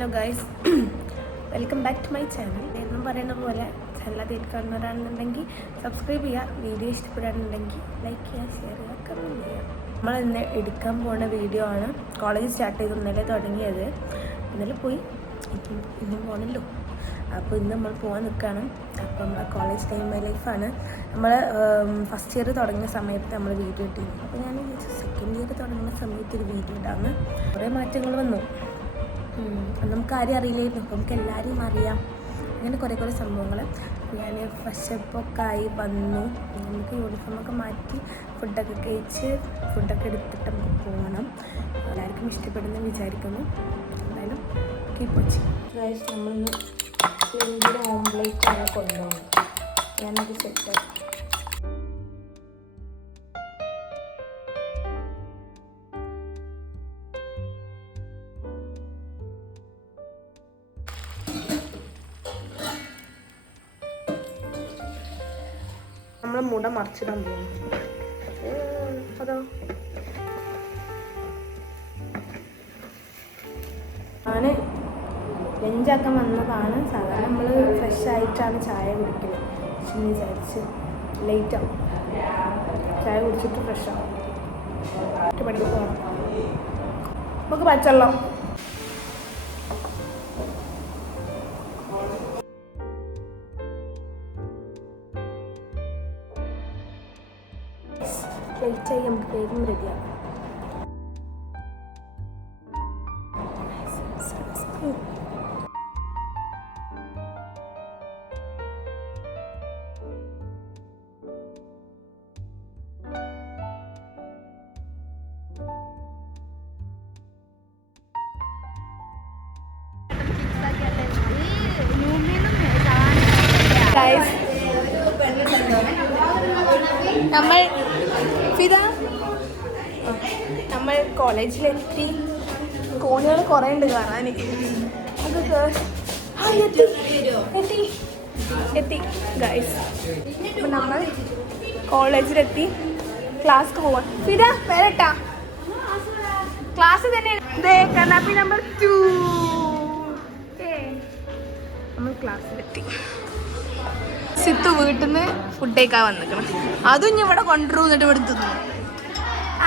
Hello guys, welcome back to my channel. എന്നും പറയുന്ന പോലെ ചാനൽ ആദ്യം കാണുന്നവരാണെന്നുണ്ടെങ്കിൽ സബ്സ്ക്രൈബ് ചെയ്യുക, വീഡിയോ ഇഷ്ടപ്പെടുകയാണെന്നുണ്ടെങ്കിൽ ലൈക്ക് ചെയ്യുക, ഷെയർ ചെയ്യുക, കമൻറ്റ് ചെയ്യുക. നമ്മൾ ഇന്ന് എടുക്കാൻ പോകുന്ന വീഡിയോ ആണ്. കോളേജ് സ്റ്റാർട്ട് ചെയ്ത് ഇന്നലെ തുടങ്ങിയത്. ഇന്നലെ പോയി, ഇന്നും പോകണമല്ലോ. അപ്പോൾ ഇന്ന് നമ്മൾ പോകാൻ നിൽക്കുകയാണ്. അപ്പോൾ നമ്മളെ കോളേജ് ടൈം മൈ ലൈഫാണ്. നമ്മൾ ഫസ്റ്റ് ഇയർ തുടങ്ങിയ സമയത്ത് നമ്മൾ വീഡിയോ ഇട്ടിരുന്നു. അപ്പോൾ ഞാൻ സെക്കൻഡ് ഇയർ തുടങ്ങുന്ന സമയത്ത് ഒരു വീഡിയോ ഇടാണ്. കുറേ മാറ്റങ്ങൾ വന്നു. നമുക്ക് ആരും അറിയില്ലായിരുന്നു, അപ്പോൾ നമുക്ക് എല്ലാവരെയും അറിയാം. അങ്ങനെ കുറേ സംഭവങ്ങൾ. ഞാൻ ഫ്രഷപ്പൊക്കെ ആയി വന്നു. നമുക്ക് യൂണിഫോമൊക്കെ മാറ്റി ഫുഡൊക്കെ കഴിച്ച് ഫുഡൊക്കെ എടുത്തിട്ട് നമുക്ക് പോകണം. എല്ലാവർക്കും ഇഷ്ടപ്പെടുന്നു വിചാരിക്കുന്നു. എന്തായാലും കീപ്പ് വാച്ചിങ് ഗൈസ്. നമ്മളിന്ന് ലിങ്കിൻ്റെ ഓംപ്ലേറ്റാണ് കൊണ്ടുപോകുന്നത്. ഞാനത് സെറ്റാക്കി. നമ്മൾ മുട മറിച്ചിടാൻ പോകുന്നു. അതോ ഞാൻ ലഞ്ചാക്കാൻ വന്നതാണ്. സാധാരണ നമ്മൾ ഫ്രഷ് ആയിട്ടാണ് ചായ കുടിക്കുന്നത്. പക്ഷെ വിചാരിച്ച് ലേറ്റാവും, ചായ കുടിച്ചിട്ട് ഫ്രഷാവും. 8 മണിക്ക് പോകണം. നമുക്ക് പച്ചവെള്ളം. ലേറ്റായി, നമുക്ക് വേഗം റെഡിയാകും. നമ്മൾ കോളേജിലെത്തി. കോണികൾ കുറേ ഉണ്ട് കാണാൻ. അതൊക്കെ എത്തി ഗൈസ്. അപ്പം നമ്മൾ കോളേജിലെത്തി. ക്ലാസ്സിൽ പോവാൻ. ഫിദ വരട്ടാ, ക്ലാസ് തന്നെ. കണ്ണാപ്പി നമ്പർ 2. നമ്മൾ ക്ലാസ്സിലെത്തി. സിത്തു വീട്ടിൽ നിന്ന് ഫുഡ് കഴിക്കാൻ വന്നിക്കണം. അതും ഇനി ഇവിടെ കൊണ്ടുവന്നിട്ട് ഇവിടെ തിന്നു.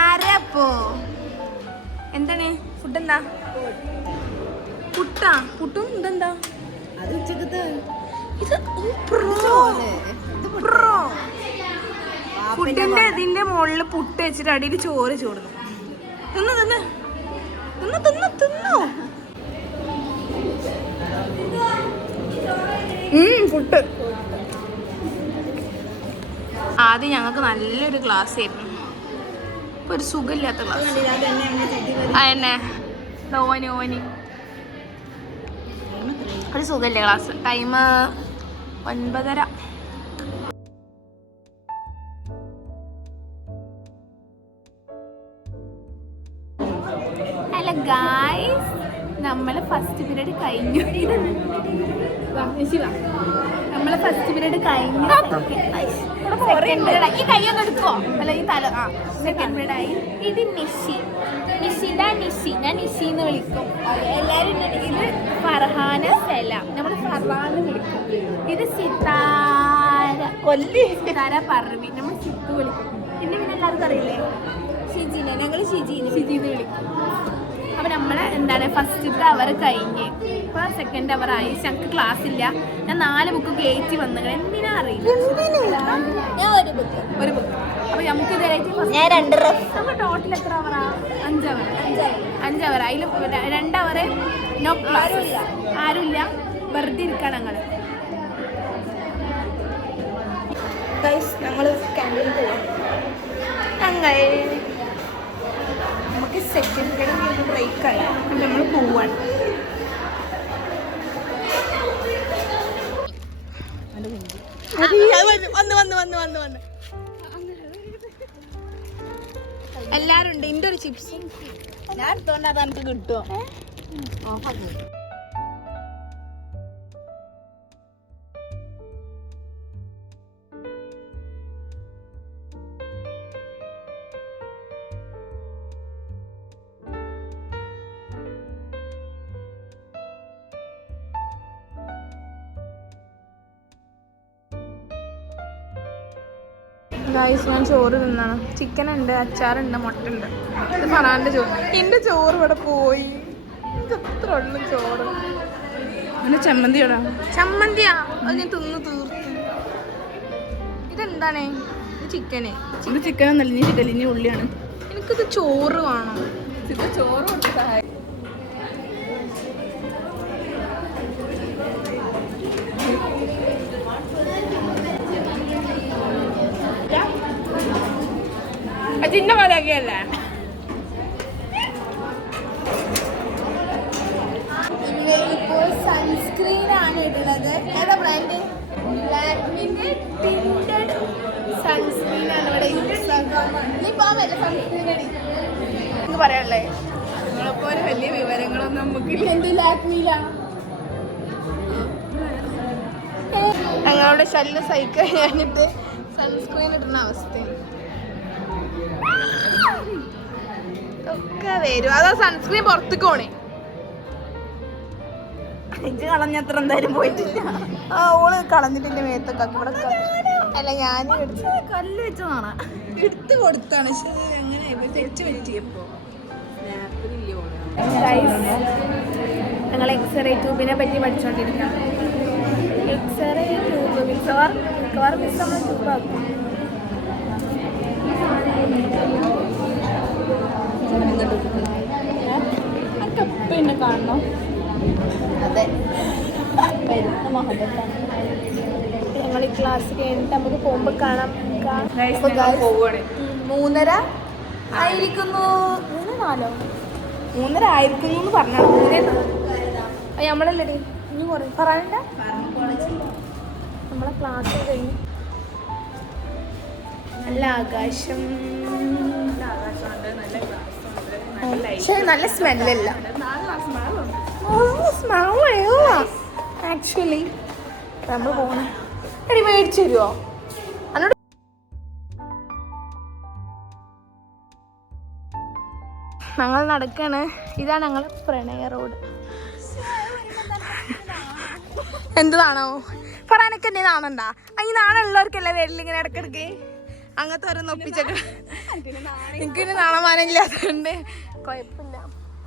ആരപ്പോ എന്താണ് ഫുഡ്? എന്താ പുട്ടാ? പുട്ടും ഇതെന്താ? ഇത് ഫുഡിന്റെ ഇതിന്റെ മുകളിൽ പുട്ട് വെച്ചിട്ട് അടിയിൽ ചോറ് ചോടുന്നു. തിന്നു തിന്നു തിന്നു തിന്നു തിന്നു. പുട്ട്. ആദ്യം ഞങ്ങൾക്ക് നല്ലൊരു ക്ലാസ് ആയിരുന്നു. ഇപ്പൊ ഒരു സുഖമില്ലാത്ത ക്ലാസ്. അതന്നെ ഓനി ഒരു സുഖമില്ല ക്ലാസ്. ടൈം 9:30. ഹലോ ഗായ്സ്, നമ്മള് ഫസ്റ്റ് പീരീഡ് കഴിഞ്ഞു. നമ്മള് ഫസ്റ്റ് പീരീഡ് കഴിഞ്ഞു. സെക്കൻഡ് പീരീഡ് കയ്യൊന്നും എടുക്കുവോ? അല്ല ഈ തല. സെക്കൻഡ് പീരീഡ് ആയി. ഇത് നിഷി. ഞാൻ നിഷി എന്ന് വിളിക്കും എല്ലാരും. ഇത് ഫർഹാന സലാം, നമ്മൾ ഫർഹാന്ന് വിളിക്കും. ഇത് സിതാര പർവി, നമ്മൾ സിത്തു വിളിക്കും. പിന്നെ എല്ലാവർക്കും അറിയില്ലേ ഷിജിനെ, ഞങ്ങൾ ഷിജിന്ന് വിളിക്കും. അപ്പം നമ്മൾ എന്താണ് ഫസ്റ്റത്തെ അവർ കഴിഞ്ഞ് ഇപ്പോൾ സെക്കൻഡ് അവർ ആയി. ഞങ്ങൾക്ക് ക്ലാസ് ഇല്ല. ഞാൻ 4 ബുക്ക് കയറ്റി വന്നത് എന്തിനാ അറിയില്ല. ഞാൻ ഒരു ബുക്ക്. അപ്പോൾ നമുക്ക് ഇതായിട്ട് നമ്മൾ ടോട്ടൽ എത്ര അവറാ? 5 അവർ. അതിൽ 2 അവർ നോ ക്ലാസ്, ആരുമില്ല, വെറുതെ ഇരിക്കാൻ. ഞങ്ങൾ ക്യാൻറ്റീനിൽ പോവാം. നമുക്ക് സെക്കൻഡ് പീരീഡ് ബ്രേക്കായി. നമ്മൾ പോവാണ്. വന്ന് എല്ലാരും ഉണ്ട്. ഇന്റെ ഒരു ചിപ്സ് ഞാൻ എടുത്തോണ്ട് അത് എനിക്ക് കിട്ടുമോ? ഗൈസ് ഞാൻ ചോറ് തിന്നാണ്. ചിക്കൻ ഉണ്ട്, അച്ചാറുണ്ട്, മുട്ട ഉണ്ട്. ഇത് ഫറാൻ്റെ ചോറ്. എൻ്റെ ചോറ് ഇവിടെ പോയി. ഇത് എത്ര ഉള്ളു ചോറ്. പിന്നെ ചമ്മന്തിയോടാ. ചമ്മന്തിയാ അത് ഞാൻ തിന്ന് തീർത്ത്. ഇതെന്താണ്? ഇത് ചിക്കന്. ഇത് ചിക്കനൊന്നല്ല, നീ ചിക്കൻ ഇനി ഉള്ളിയാണ്. എനിക്കിത് ചോറ് വേണം. ഇത് ചോറ് കൊടുത്ത് സഹായിക്കും. ചിന്ന പോലെയൊക്കെയല്ലേ? ഇപ്പോൾ സൺസ്ക്രീൻ ആണ് ഇടുന്നത്. ഏതാ ബ്രാൻഡ്? ലാക്മിന്റെ ടിൻറ്റഡ് സൺസ്ക്രീൻ ആണ് ഇവിടെ യൂസ് ആക്കുന്നത്. പറയാനുള്ളേ നിങ്ങളിപ്പോ ഒരു വലിയ വിവരങ്ങളൊന്നും നമുക്ക് എന്ത് ലാക്മിയിലാണ് ഞങ്ങളുടെ ശല്യം സഹിക്കാൻ കഴിഞ്ഞിട്ട് സൺസ്ക്രീൻ ഇടുന്ന അവസ്ഥയാണ്. ഒക്കെ വരും. അതാ സൺസ്ക്രീൻ പുറത്തേക്ക് പോണേ. എനിക്ക് കളഞ്ഞത്ര എന്തായാലും പോയിട്ടില്ല. ആ ഓള് കളഞ്ഞിട്ടിന്റെ മേത്തൊക്കെ ഇവിടെ അല്ല ഞാൻ കല്ല് വെച്ചതാണ്, എടുത്ത് കൊടുത്താണ്. പക്ഷെ എങ്ങനെ തെറ്റ് പറ്റിയപ്പോ ഞങ്ങൾ എക്സ്റേ ട്യൂബിനെ പറ്റി പഠിച്ചോണ്ടിരിക്കാം. എക്സ്റേ ട്യൂബ് മിക്കവാറും നമ്മൾ ട്യൂബാക്കും. പിന്നെ കാണണം. അതെ ഞങ്ങൾ ഈ ക്ലാസ് കഴിഞ്ഞിട്ട് നമുക്ക് പോകുമ്പോൾ കാണാം. 3:30 ആയിരിക്കുന്നു. 3:30 ആയിരിക്കുന്നു എന്ന് പറഞ്ഞാൽ 3 നമ്മളല്ലടി ഇനി കുറേ പറയാനില്ല. നമ്മളെ ക്ലാസ് കഴിഞ്ഞു. നല്ല ആകാശം, പക്ഷേ നല്ല സ്മെല്ലല്ല. ആക്ച്വലി നമ്മൾ പോകണം. എടി മേടിച്ചു തരുമോ? എന്നോട് ഞങ്ങൾ നടക്കാണ്. ഇതാണ് ഞങ്ങൾ പ്രണയ റോഡ്. എന്താണോ പറയാനൊക്കെ എന്നെ നാണണ്ടാ? ഈ നാണുള്ളവർക്കല്ലേ വീട്ടിലിങ്ങനെ ഇടക്കിടക്ക് അങ്ങനത്തെ ഓരോന്ന് ഒപ്പിച്ചൊക്കെ. എനിക്കിന് നാണമാനില്ലാത്തതുകൊണ്ട് കുഴപ്പമില്ല.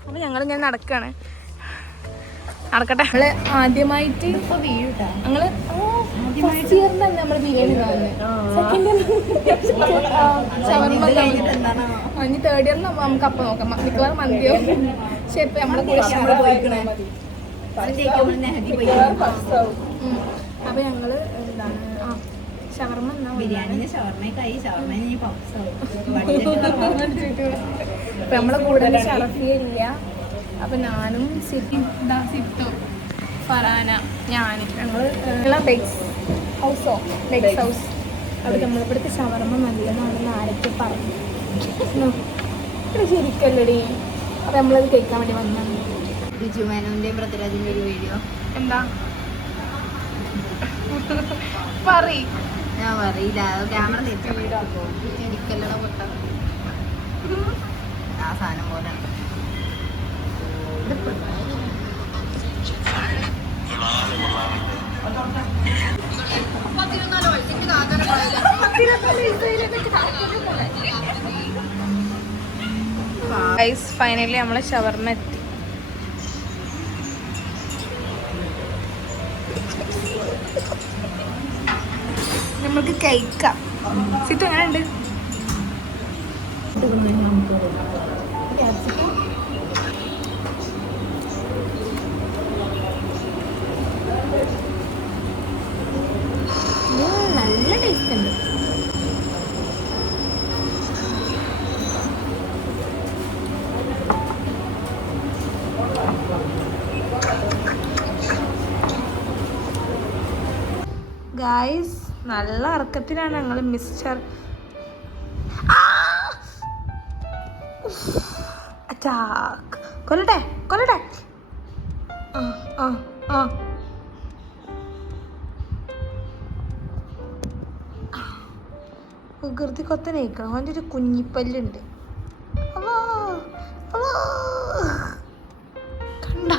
അപ്പോൾ ഞങ്ങളിങ്ങനെ നടക്കുകയാണ്. നടക്കട്ടെ. നമ്മള് ആദ്യമായിട്ട് ഞങ്ങള് ഫസ്റ്റ് ഇയറിൽ തന്നെ നമ്മള് ബിരിയാണി സെക്കൻഡ് ഇയർ ഇനി തേർഡ് ഇയറിൽ നമുക്ക് അപ്പം നോക്കാം. മിക്കവാറും മന്തിയോ. പക്ഷെ ഇപ്പൊ നമ്മളെ കൂടെ അപ്പൊ ഞങ്ങള് എന്താണ് ഷവർമ്മ ഇപ്പൊ നമ്മളെ കൂടുതൽ ഷറഫിയില്ല. അപ്പൊ ഞാനും സിറ്റോ ഫറാന ഞങ്ങള് ബെക്സ് ഹൗസ് അവിടെ നമ്മളിവിടുത്തെ ഷവർമ്മ നല്ലതാണെന്ന് ആരൊക്കെ പറഞ്ഞു. ഇവിടെ ശരിക്കല്ലടി. അപ്പൊ നമ്മളത് കേൾക്കാൻ വേണ്ടി വന്നാണ്. ബിജുമേനോന്റെയും പൃഥ്വിരാജിന്റെ ഒരു വീഡിയോ എന്താ ഞാൻ പറയില്ല. ക്യാമറ തിരിച്ചടിക്കല്ലട പൊട്ട ആ സാധനം പോലെ. ഫൈനലി നമ്മളെ ഷവർമ്മ എത്തി. നമുക്ക് കഴിക്കാം. സിറ്റ് എങ്ങനെ ഉണ്ട്? നല്ല ടേസ്റ്റ് ഉണ്ട്. ഗായ്സ് നല്ല ഇറക്കത്തിലാണ് ഞങ്ങൾ മിസ്റ്റർ അറ്റാക്ക്. കൊല്ലട്ടെ വികൃതി കൊത്തനേക്കണം. അവൻ്റെ ഒരു കുഞ്ഞിപ്പല്ലുണ്ട്. കണ്ട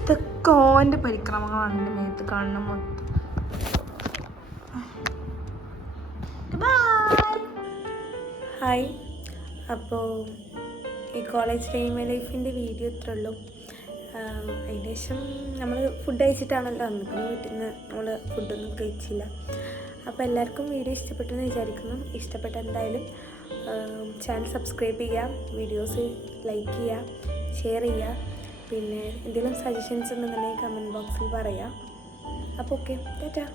ഇതൊക്കെ ഓൻ്റെ പരിക്രമങ്ങളാണ് എൻ്റെ മേത്ത് കാണുന്ന മൊത്തം. Bye. ഹായ്. അപ്പോൾ ഈ കോളേജ് ലൈഫിൻ്റെ വീഡിയോ ഇത്രേ ഉള്ളൂ. ഏകദേശം നമ്മൾ ഫുഡ് കഴിച്ചിട്ടാണല്ലോ അന്ന്, പിന്നെ വീട്ടിൽ നിന്ന് നമ്മൾ ഫുഡൊന്നും കഴിച്ചില്ല. അപ്പോൾ എല്ലാവർക്കും വീഡിയോ ഇഷ്ടപ്പെട്ടെന്ന് വിചാരിക്കുന്നു. ഇഷ്ടപ്പെട്ട എന്തായാലും ചാനൽ സബ്സ്ക്രൈബ് ചെയ്യുക, വീഡിയോസ് ലൈക്ക് ചെയ്യുക, ഷെയർ ചെയ്യുക. പിന്നെ എന്തെങ്കിലും സജഷൻസ് ഉണ്ടെന്നുണ്ടെങ്കിൽ കമൻറ്റ് ബോക്സിൽ പറയാം. അപ്പോൾ ഓക്കെ, ടാറ്റാ.